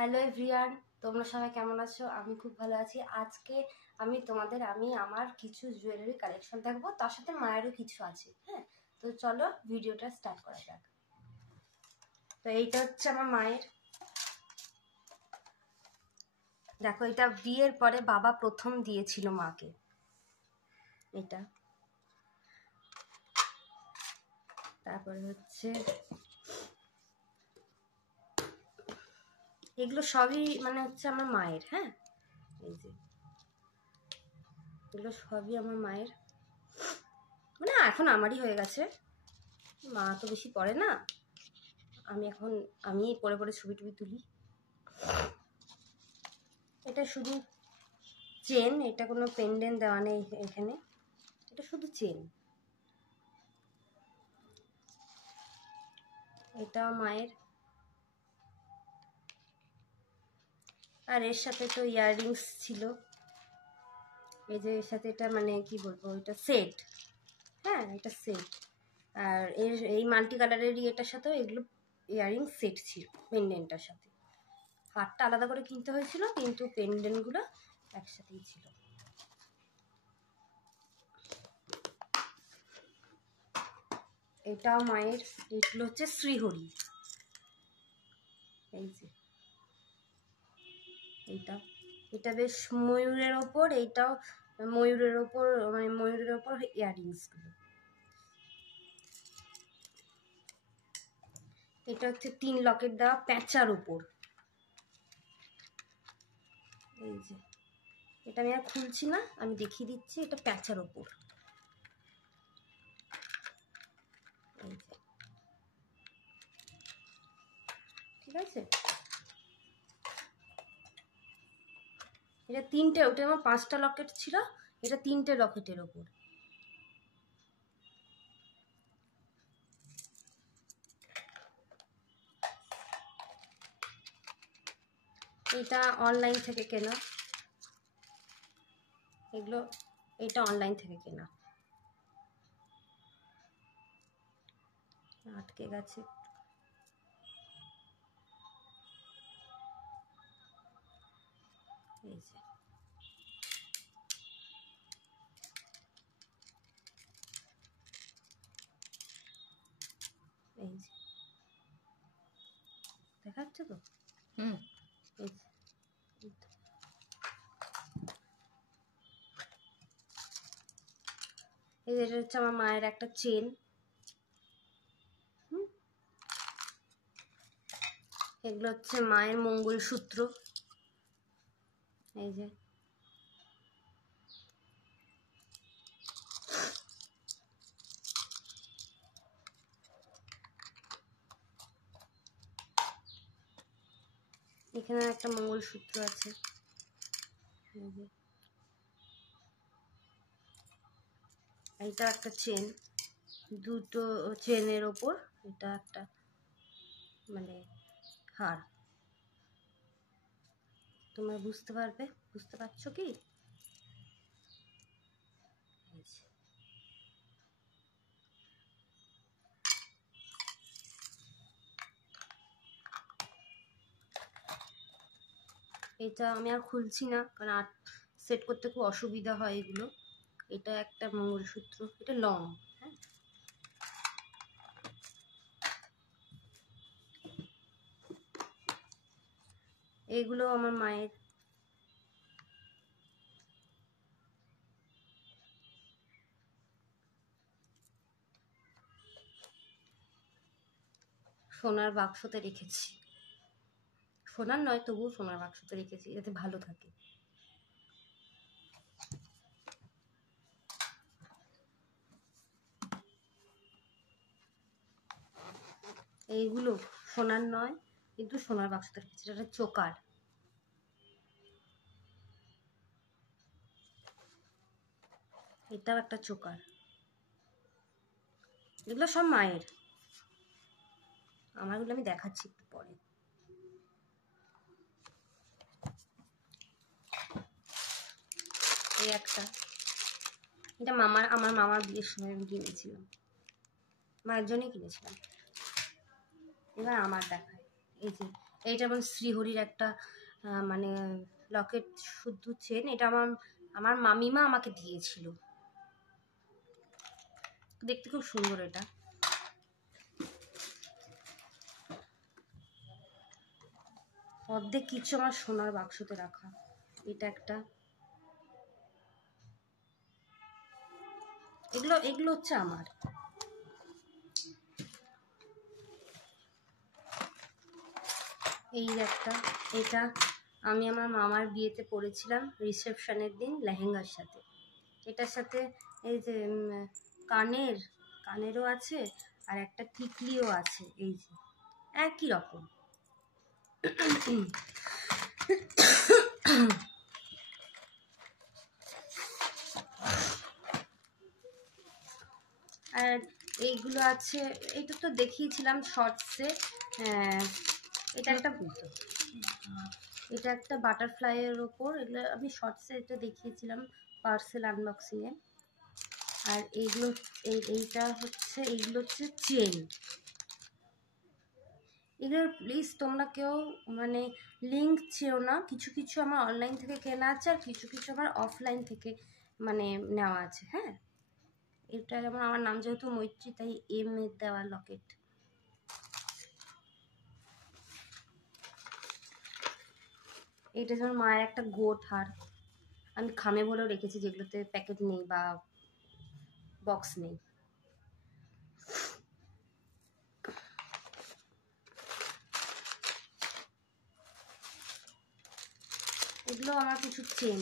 Hello everyone, তোমরা সবাই কেমন আছো? আমি খুব ভালো আছি। আজকে আমি আমার কিছু জুয়েলারি কালেকশন দেখাবো, তার সাথে মায়েরও কিছু আছে। হ্যাঁ, তো চলো ভিডিওটা স্টার্ট করা যাক। তো এইটা হচ্ছে আমার মায়ের, দেখো এটা বিয়ের পরে বাবা প্রথম দিয়েছিল মাকে। এটা তারপরে হচ্ছে এগুলো সবই মানে হচ্ছে আমার মায়ের। হ্যাঁ, এই যে এগুলো সবই আমার মায়ের, মানে এখন আমারই হয়ে গেছে। মা তো বেশি পড়ে না, আমি পরে পরে ছবি টবি তুলি। এটা শুধু চেন, এটা কোনো পেন্ডেন্ট দেওয়া নেই এখানে, এটা শুধু চেন। এটা মায়ের, আর এর সাথে তো ইয়াররিংস ছিল। এই যে এর সাথে এটা মানে কি বলবো, এটা সেট। হ্যাঁ, এটা সেট। আর এই মাল্টি কালারের এটার সাথেও এগুলো ইয়াররিং সেট ছিল পেন্ডেন্টটার সাথে। হারটা আলাদা করে কিনতে হয়েছিল, কিন্তু পেন্ডেন্টগুলো একসাথেই ছিল। এটাও মায়ের, এগুলো হচ্ছে শ্রীহরি। এই যে এটা বেশ ময়ূরের ওপর, এইটাও ময়ূরের ওপর, মানে ময়ূরের ওপর ইয়াররিংসগুলো। এটা হচ্ছে 3 লকেট দেওয়া প্যাঁচার উপর। এই যে এটা আমি আর খুলছি না, আমি দেখিয়ে দিচ্ছি। এটা প্যাঁচার উপর, এই যে, ঠিক আছে। এটা 3টে, ওটা আমার 5টা লকেট ছিল, এটা 3টে লকেটের ওপর। এটা অনলাইন থেকে কেনা, এগুলো এটা অনলাইন থেকে কেনা। আটকে গেছে, এই যে এই যে দেখাচ্ছে তো। এই যে এটা হচ্ছে আমার মায়ের একটা চেন। এগুলো হচ্ছে মায়ের মঙ্গলসূত্র। এই যে এখানে একটা মঙ্গলসূত্র আছে। এই যে এইটা একটা চেন, দুটো চেনের ওপর এটা একটা মানে হার। তোমরা বুঝতে পারছো কি? এটা আমি আর খুলছি না, কারণ সেট করতে খুব অসুবিধা হয় এগুলো। এটা একটা মঙ্গলসূত্র, এটা লং। হ্যাঁ, এইগুলো আমার মায়ের। সোনার বাক্সতে রেখেছি, সোনার নয় তবুও সোনার বাক্সতে রেখেছি যাতে ভালো থাকে। এইগুলো সোনার নয়, কিন্তু সোনার বাক্সতে রেখেছি। এটা চোকার, এটাও একটা চোকার। এগুলো সব মায়ের, আমারগুলো আমি দেখাচ্ছি একটু পরে। এই একটা, এটা আমার মামার বিয়ের সময় আমি কিনেছিলাম, মায়ের জন্যই কিনেছিলাম। এবার আমার দেখায়, এই যে এইটা যেমন শ্রীহরির একটা মানে লকেট শুদ্ধ চেন, এটা আমার মামিমা আমাকে দিয়েছিল, দেখতে খুব সুন্দর। এটা অর্ধেক কিছু আমার সোনার বাক্সতে রাখা। এটা একটা, এগুলো হচ্ছে আমার। এই একটা, এটা আমি আমার মামার বিয়েতে পরেছিলাম রিসেপশনের দিন লেহেঙ্গার সাথে। এটার সাথে এই যে কানেরও আছে, আর একটা টিকলিও আছে, এই যে একই রকম। আর এইগুলো আছে, এটা তো দেখিয়েছিলাম শর্টসে। এটা একটা বাটারফ্লাইয়ের ওপর, এগুলো আমি শর্টসে এটা দেখিয়েছিলাম পার্সেল আনবক্সিংয়ে। আর এইগুলো এইগুলো হচ্ছে চেন। এগুলো প্লিজ তোমরা কেউ মানে লিঙ্ক ছিল না, কিছু কিছু আমার অনলাইন থেকে কেনা আছে, আর কিছু কিছু আমার অফলাইন থেকে মানে নেওয়া আছে। হ্যাঁ, এটা যেমন আমার নাম যেহেতু মৈত্রী, তাই এম এর দেওয়া লকেট। এইটা যেমন মায়ের একটা গোট হার, আমি খামে বলেও রেখেছি, যেগুলোতে প্যাকেট নেই বা বক্স নেই। এগুলো আমার কিছু চেন।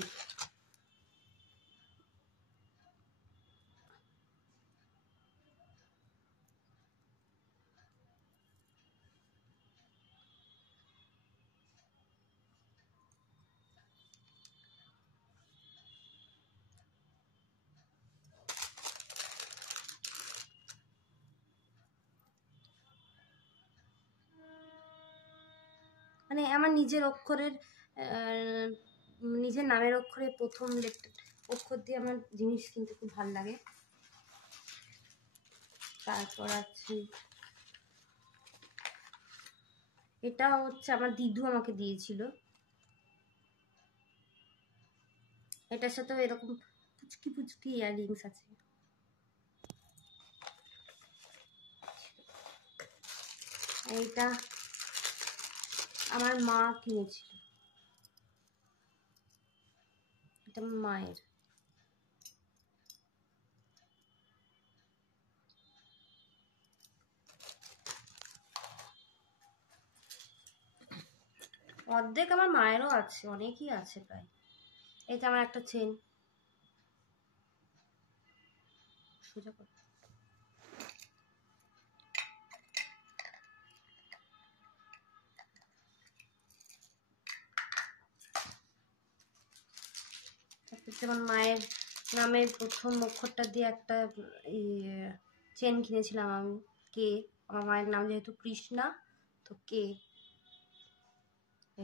মানে আমার নিজের অক্ষরের নিজের নামের অক্ষরে প্রথম অক্ষর দিয়ে আমার জিনিস কিনতে খুব ভালো লাগে। তারপর আছে এটা হচ্ছে আমার দিদু আমাকে দিয়েছিল। এটার সাথেও এরকম পুচকি পুচকি ইয়াররিংস আছে। এইটা আমার মা কিনেছিল, এটা আমার মায়ের। অর্ধেক আমার মায়েরও আছে, অনেকই আছে প্রায়। এটা আমার একটা চেন, সোজা কর। তারপর যেমন মায়ের নামের প্রথম অক্ষরটা দিয়ে একটা চেন কিনেছিলাম আমি, কে। আমার মায়ের নাম যেহেতু কৃষ্ণা, তো কে।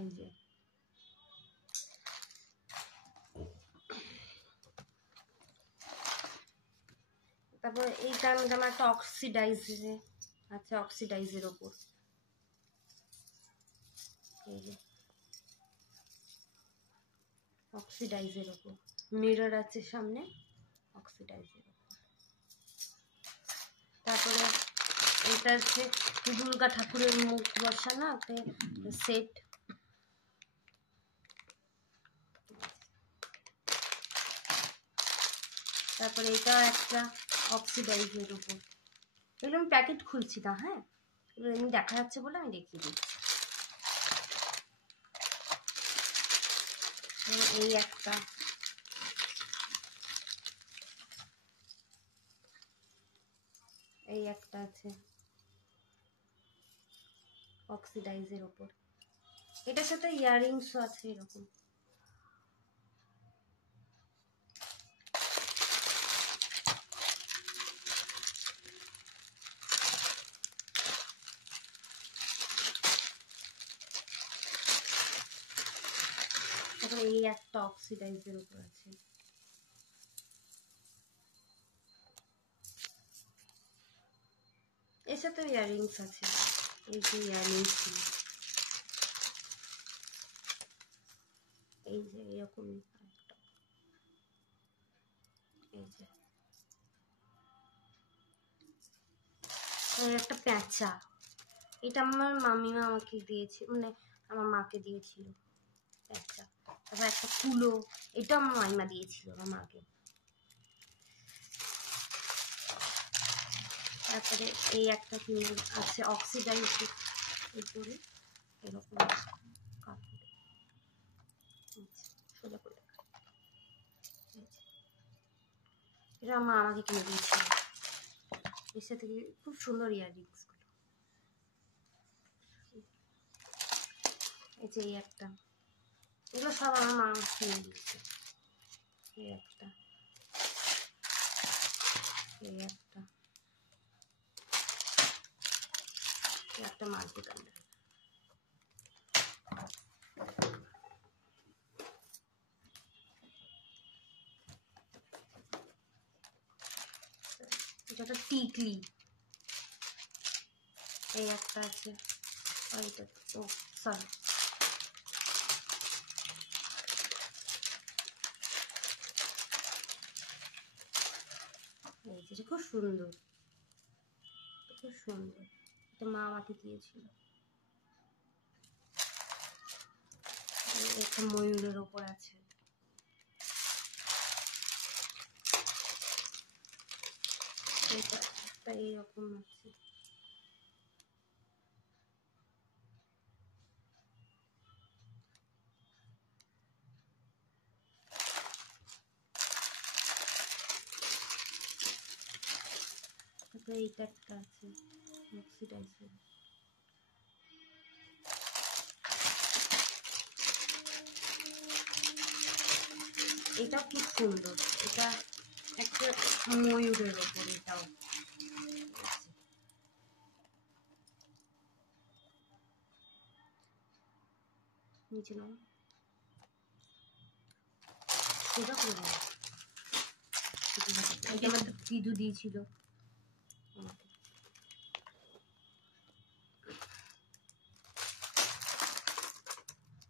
এই যে তারপর এইটা আমার একটা অক্সিডাইজে আছে, অক্সিডাইজের ওপর। এই যে অক্সিডাইজের ওপর মিরর আছে সামনে, অক্সিডাইজের ওপর। তারপরে এটা হচ্ছে দুর্গা ঠাকুরের মুখ বসানো একটা সেট। তারপরে এটা একটা অক্সিডাইজের উপর। এগুলো আমি প্যাকেট খুলছি না, হ্যাঁ, এগুলো এমনি দেখা যাচ্ছে বলে আমি দেখিয়ে দিচ্ছি। এই একটা, এই একটা আছে অক্সিডাইজের উপর। এটার সাথে ইয়াররিংসও আছে এরকম। তারপরে এই একটা অক্সিডাইজের উপর আছে। এর সাথে ইয়াররিংস আছে, এই যে ইয়াররিংস। এই যে এরকম এই যে একটা প্যাঁচা, এটা আমার মামিমা আমাকে দিয়েছে, মানে আমার মাকে দিয়েছিল প্যাঁচা। তারপর একটা কুলো, এটা আমার মামিমা দিয়েছিল আমার মাকে। তারপরে এই একটা আছে অক্সিডাইজ উপরে এরকম কাপড় সোজা করে, এটা মা আমাকে কিনে দিয়েছিল। এর সাথে খুব সুন্দর ইয়াররিংস গুলো। এই যে এই একটা, এগুলো সব আমার মা আমাকে কিনে দিয়েছে। এই একটা, এই একটা, এই একটা মাল্টি কালার। এটা একটা টিকলি, এই একটা আছে, ওইটা ও সরি এই যে খুব সুন্দর, খুব সুন্দর। এটা মা আমাকে দিয়েছিল। একটা ময়ূরের ওপর আছে, এটা একটা এইরকম আছে। তারপরে এইটা একটা আছে অক্সিডাইজার। এটা খুব সুন্দর, এটা একটা ময়ূরের ওপর, এটাও নিচে নাও সোজা করে নাও। এটা আমার দিদু দিয়েছিল আমাকে।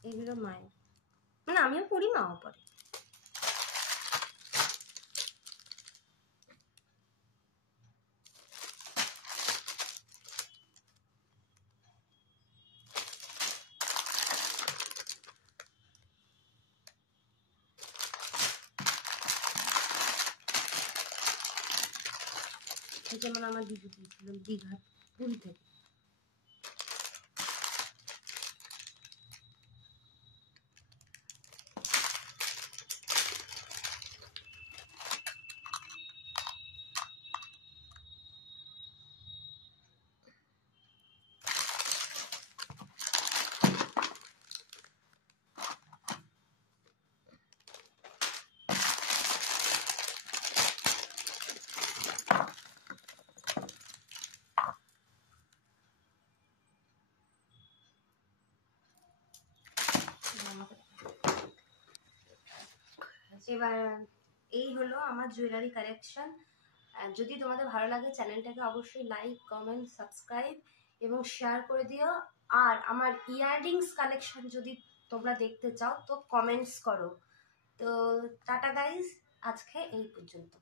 এগুলো মায়ের, মানে আমিও পড়ি, মাও পড়ে। যেমন আমার দিদি দিয়েছিল দীঘা, পুরী থেকে। এবার এই হলো আমার জুয়েলারি কালেকশন। যদি তোমাদের ভালো লাগে চ্যানেলটাকে অবশ্যই লাইক, কমেন্ট, সাবস্ক্রাইব এবং শেয়ার করে দিও। আর আমার ইয়াররিংস কালেকশন যদি তোমরা দেখতে চাও তো কমেন্টস করো। তো টাটা গাইজ, আজকে এই পর্যন্ত।